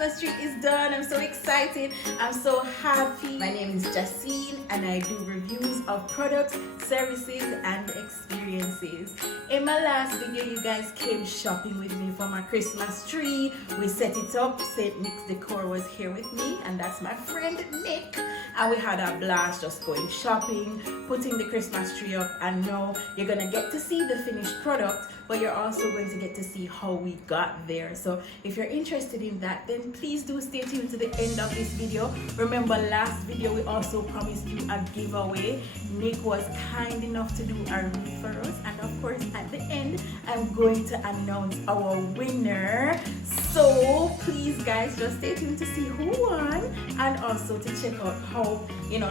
Christmas tree is done. I'm so excited. I'm so happy. My name is Jacine and I do reviews of products, services, and experiences. In my last video, you guys came shopping with me for my Christmas tree. We set it up. St. Nick's Decor was here with me, and that's my friend Nick. And we had a blast just going shopping, putting the Christmas tree up, and now you're gonna get to see the finished product, but you're also going to get to see how we got there. So if you're interested in that, then please do stay tuned to the end of this video. Remember, last video we also promised you a giveaway. Nick was kind enough to do a wreath for us, and of course at the end I'm going to announce our winner. So please guys, just stay tuned to see who won, and also to check out how,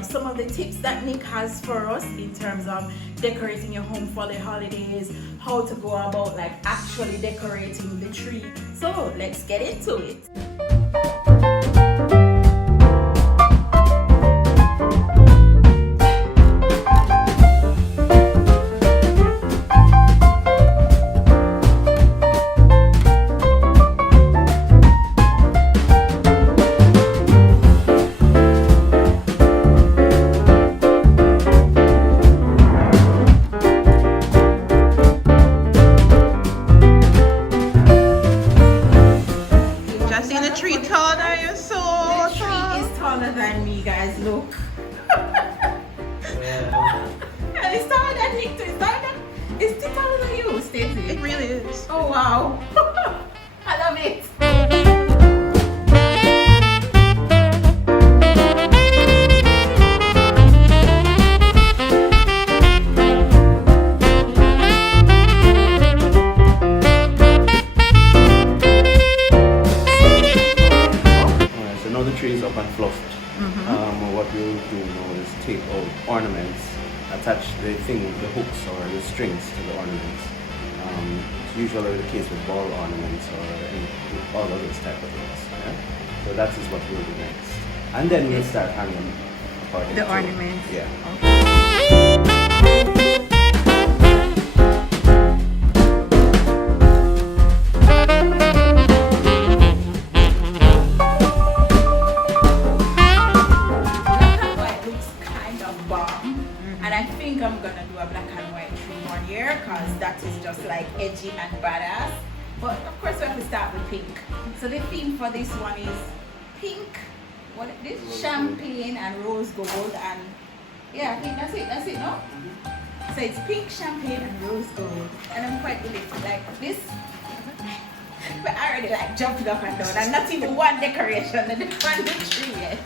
some of the tips that Nick has for us in terms of decorating your home for the holidays, how to go about like actually decorating the tree. So let's get into it. It really is. Oh wow. I love it. Alright, so now the tree is up and fluffed. What we'll do now is take out ornaments, attach the hooks or the strings to the ornaments. It's usually the case with ball ornaments or all of those type of things. Yeah? So that is what we'll do next. And then we'll start hanging according the to ornaments. Yeah. And I think I'm gonna do a black and white tree one year because that is just like edgy and badass. But of course we have to start with pink. So the theme for this one is pink, champagne and rose gold, and yeah, I think that's it, no? So it's pink, champagne and rose gold. And I'm quite elated like this. But I already like jumping up and down, and not even one decoration on the tree yet.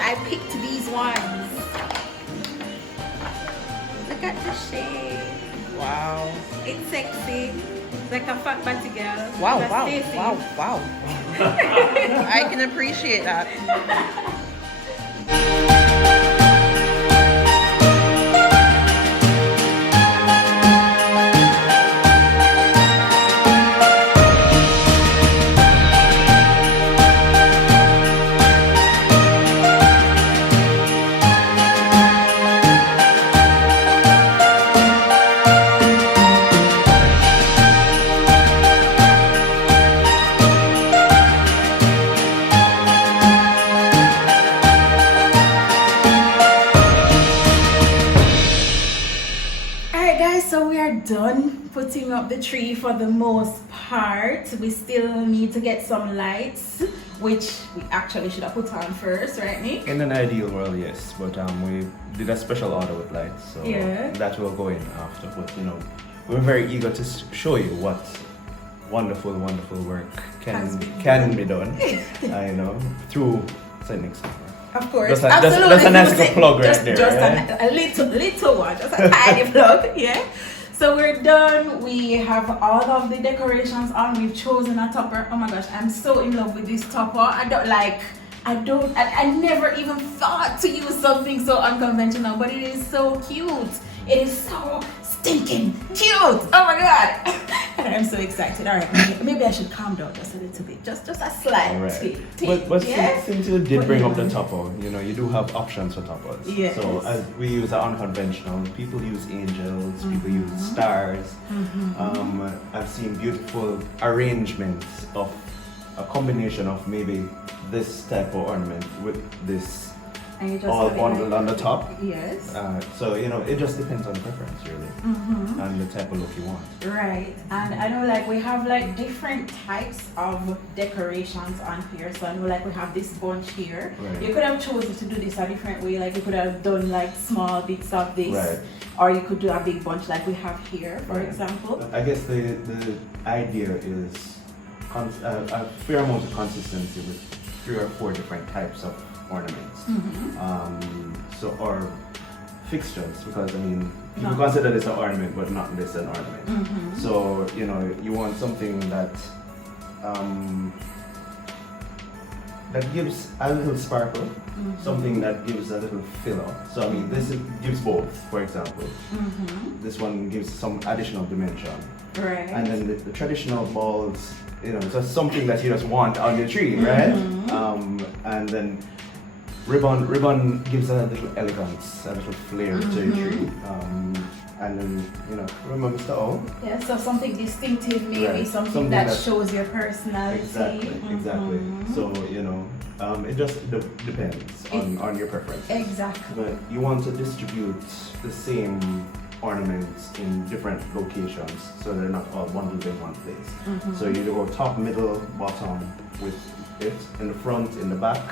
I picked these ones. Look at the shade. Wow. It's sexy. It's like a fat body girl. Wow. I can appreciate that. putting up the tree for the most part. We still need to get some lights, which we actually should have put on first, right, Nick? In an ideal world, yes, but we did a special order with lights, so Yeah. that will go in after. But you know, we're very eager to show you what wonderful work can be done. You know, through St. Nick's. Of course, That's absolutely. that's a nice little plug right there. Just Right? a little one, just a tiny plug, yeah. So we're done. We have all of the decorations on. We've chosen a topper. Oh my gosh, I'm so in love with this topper. I never even thought to use something so unconventional, but it is so cute. It is so stinking cute. Oh my god. I'm so excited. All right, maybe I should calm down just a little bit. Just a slight All right. tick. But Yeah? since you did bring up the Yeah. topper, you know, you do have options for toppers. Yes. So as we use are unconventional, people use angels, people use stars. I've seen beautiful arrangements of a combination of maybe this type of ornament with this And you just all have it bundled like- on the top. Yes. So you know, it just depends on the preference really, and the type of look you want. Right, and I know like we have like different types of decorations on here. So I know like we have this bunch here. Right. You could have chosen to do this a different way. Like you could have done like small bits of this, Right. or you could do a big bunch like we have here, for Right. example. I guess the idea is a fair amount of consistency with 3 or 4 different types of ornaments. Or fixtures, because I mean, people No. consider this an ornament, but not this an ornament. So you know, you want something that that gives a little sparkle, something that gives a little filler. So I mean, gives both. For example, this one gives some additional dimension. Right. And then the traditional balls, you know, it's just something that you just want on your tree, right? And then ribbon gives a little elegance, a little flair to your tree. And then, you know, remember Mr. O? Yeah, so something distinctive, maybe Right. something that shows your personality. Exactly. So, you know, it just depends on your preference. Exactly. But you want to distribute the same ornaments in different locations, so they're not all bundled in one place. So you go top, middle, bottom with it in the front, in the back.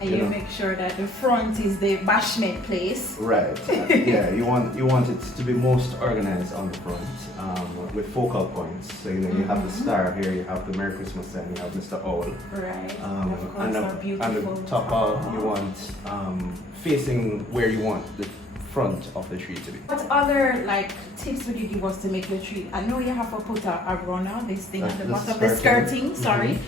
And you make sure that the front is the bashment place. Right. Yeah, you want it to be most organized on the front, with focal points. So you know, you have the star here, you have the Merry Christmas sign, you have Mr. Owl. Right. And of course, a beautiful the top you want facing where you want the front of the tree to be. What other like tips would you give us to make your tree? I know you have to put a runner, this thing at the The bottom, the skirting, sorry.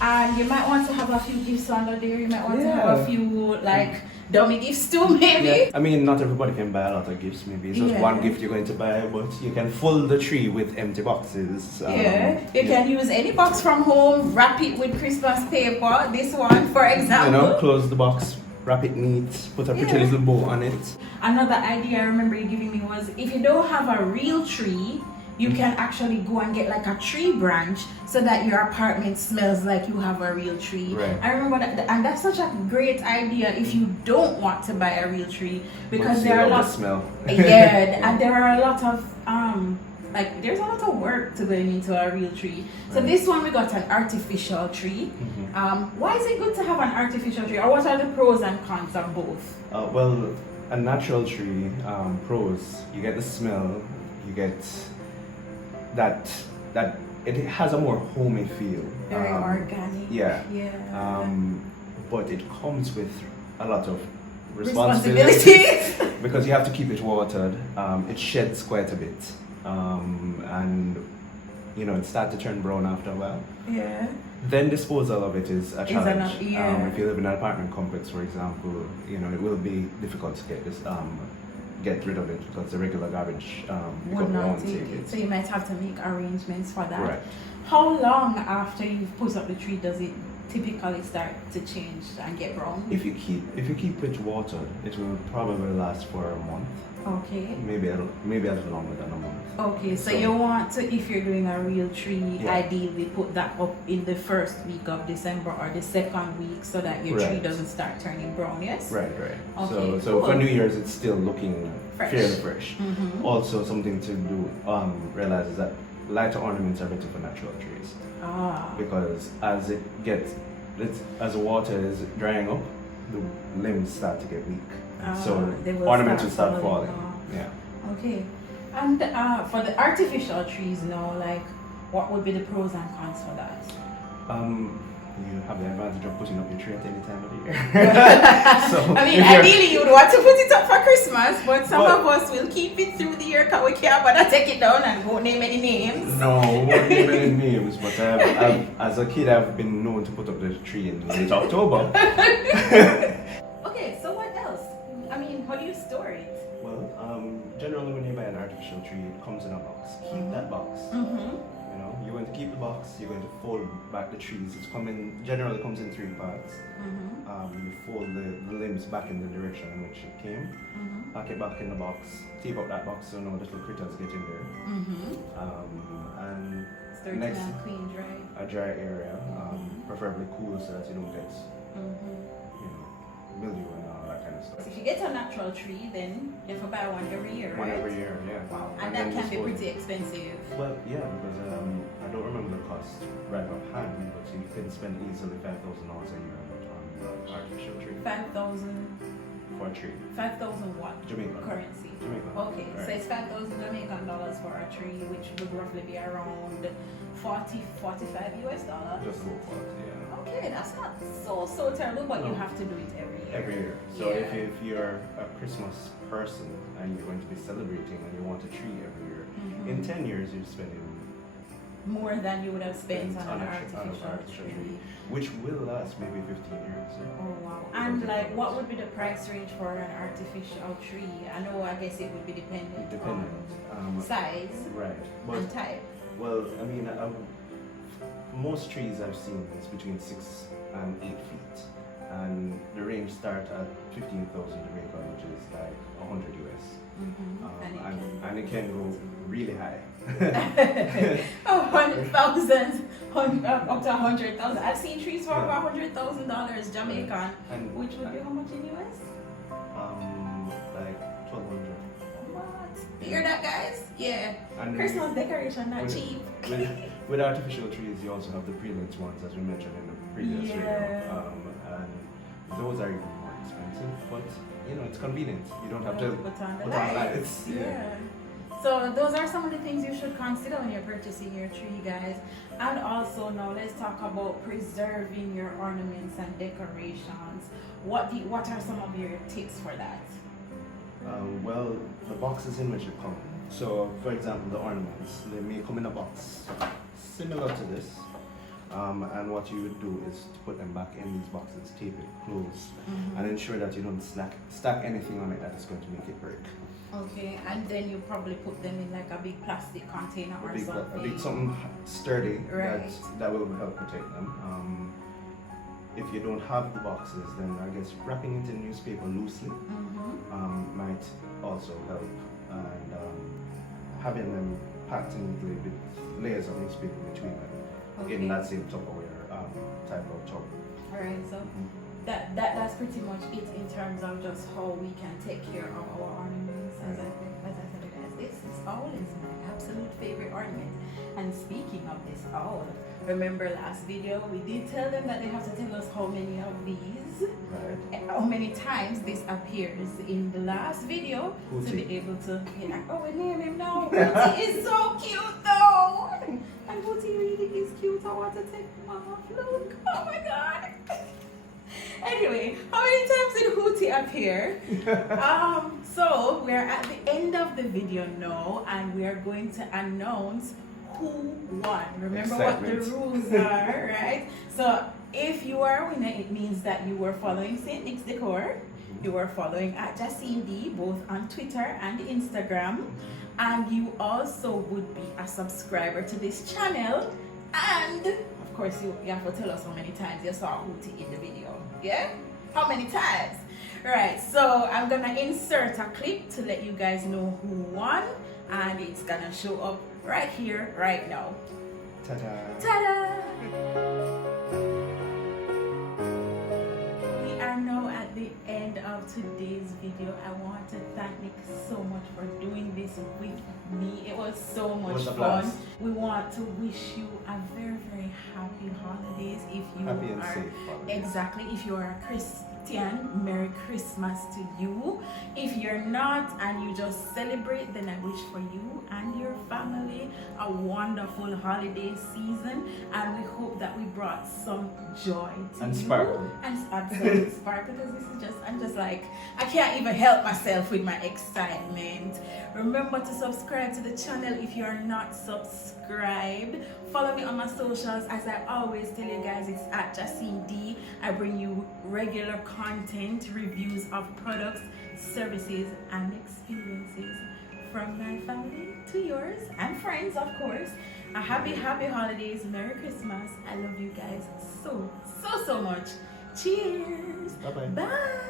And you might want to have a few gifts under there. You might want to have a few like dummy gifts too, maybe. Yeah. I mean, not everybody can buy a lot of gifts. Maybe it's just Yeah. one gift you're going to buy, but you can fill the tree with empty boxes. You can use any box from home, wrap it with Christmas paper. This one, for example. You know, close the box, wrap it neat, put a pretty little bow on it. Another idea I remember you giving me was if you don't have a real tree, you can actually go and get like a tree branch so that your apartment smells like you have a real tree. Right. I remember that, and that's such a great idea if you don't want to buy a real tree, because Once there you are love lots. the smell. Yeah, and there are a lot of like there's a lot of work to going into a real tree. So this one we got an artificial tree. Why is it good to have an artificial tree, or what are the pros and cons of both? Well, a natural tree, pros, you get the smell, you get that it has a more homey feel. Very organic. Yeah. Yeah. But it comes with a lot of Responsibility. because you have to keep it watered. It sheds quite a bit, and you know, it starts to turn brown after a while. Yeah. Then disposal of it is a challenge. Yeah. If you live in an apartment complex, for example, you know, it will be difficult to get rid of it because the regular garbage Would not won't take take it. it. So you might have to make arrangements for that. Right. How long after you've put up the tree does it typically start to change and get brown? If you keep it watered, it will probably last for a month. Okay. Maybe a little longer than a month. Okay, so you want to, if you're doing a real tree, Yeah. ideally put that up in the first week of December or the second week so that your tree Right. doesn't start turning brown, yes? Right. Okay, So for cool. New Year's, it's still looking Fresh. fairly fresh. Mhm. Also, something to do realize is that lighter ornaments are better for natural trees Ah, because as as the water is drying up, the limbs start to get weak. So they will ornaments will start falling. off. Yeah. Okay. And for the artificial trees now, like, what would be the pros and cons for that? You have the advantage of putting up your tree at any time of the year. So I mean, if you're- ideally you would want to put it up for Christmas, but some But- of us will keep it through the year because we can't bother take it down and won't name any names. No, won't name any names, but as a kid, I've been known to put up the tree in late October. Okay, so what else? I mean, how do you store it? Well, generally when you buy an artificial tree, it comes in a box. Keep that box. Mm-hmm. You know, you're going to keep the box. You're going to fold back the trees. Generally comes in 3 parts. Mm-hmm. You fold the limbs back in the direction in which it came. Mm-hmm. Pack it back in the box. Tape up that box so no little critters get in there. Mm-hmm. And Store it Next- in a clean, dry. a dry area, preferably cool so that you don't get, Mm-hmm. you know, mildew and all that kind of stuff. So if you get a natural tree, then you have to buy one every year, One right? every year, yeah. Wow, and then that can just be hold- pretty expensive. Well, yeah, because I don't remember the cost right offhand, but you can spend easily $5,000 a year on the artificial tree 5,000, for a tree. 5,000 what? Jamaica. Currency. Jamaica. Okay, so Right. it's 5,000 Jamaican dollars for a tree, which would roughly be around 45 US dollars. Just go for it, yeah. Okay, that's not so terrible, but you No. have to do it every year. Every year. So Yeah. if you're a Christmas person and you're going to be celebrating and you want a tree every year, Mhm. in 10 years you're spending More than you would have spent on an on an artificial tree. which will last maybe 15 years. Oh wow. And like, what would be the price range for an artificial tree? I know, I guess it would be dependent on size Right. and type. Well, I mean, most trees I've seen is between 6 and 8 feet. And the range starts at 15,000 Jamaica, which is like 100 US. And it can go really high. Oh, 100,000, up to 100,000. I've seen trees for over $100,000 Jamaican, And which would be how much in US? like 1,200. What? You hear that, guys? Yeah. And Christmas decoration, not with- cheap. with artificial trees, you also have the pre-lit ones, as we mentioned in the previous video. Yeah. And those are even more expensive, but you know, it's convenient. You don't have to Put on the put on lights. lights. Yeah. So those are some of the things you should consider when you're purchasing your tree, guys. And also now let's talk about preserving your ornaments and decorations. What are some of your tips for that? Well, the boxes in which they come. So, for example, the ornaments, they may come in a box similar to this. And what you would do is to put them back in these boxes, tape it close, and ensure that you don't stack anything on it that is going to make it break. Okay, and then you probably put them in like a big plastic container or A something. big something sturdy Right. that will help protect them. If you don't have the boxes, then I guess wrapping it in newspaper loosely might also help, and having them packed neatly with layers of newspaper between them in that same Tupperware type of tub. Alright, so that's pretty much it in terms of just how we can take care of our ornaments. As I said, guys, this owl is my absolute favorite ornament. And speaking of this owl, remember last video we did tell them that they have to tell us how many of these, Right. how many times this appears in the last video to Hootie. be able to, we name him now. Hootie is so cute though. And Hootie really is cute. I want to take him off. Look. Oh my god. Anyway, how many times did Hootie appear? So we're at the end of the video now, and we are going to announce who won. Remember what the Excitement. rules are, right? So if you are a winner, it means that you were following St. Nick's Decor, you were following at Jacine D, both on Twitter and Instagram, and you also would be a subscriber to this channel, and Of course, you have to tell us how many times you saw Hootie in the video. Yeah? How many times? Right, so I'm gonna insert a clip to let you guys know who won, and it's gonna show up right here, right now. Ta-da! Ta-da! We are now at the end of today's video. I want to thank Nick so much for doing this with me. It was so much fun. We want to wish you a very, very happy holidays. If you Happy and are safe holidays. exactly, if you are a Christian, Merry Christmas to you. If you're not and you just celebrate, then I wish for you and your family a wonderful holiday season, and we hope that we brought some joy to And you. sparkle. And absolutely sparkle, because this is just, I'm just like, I can't even help myself with my excitement. Remember to subscribe to the channel if you are not subscribed. Follow me on my socials. As I always tell you guys, it's at Jacine D. I bring you regular content, reviews of products, services, and experiences from my family to yours and friends, of course. A happy holidays, Merry Christmas. I love you guys so much. Cheers. Bye-bye. Bye.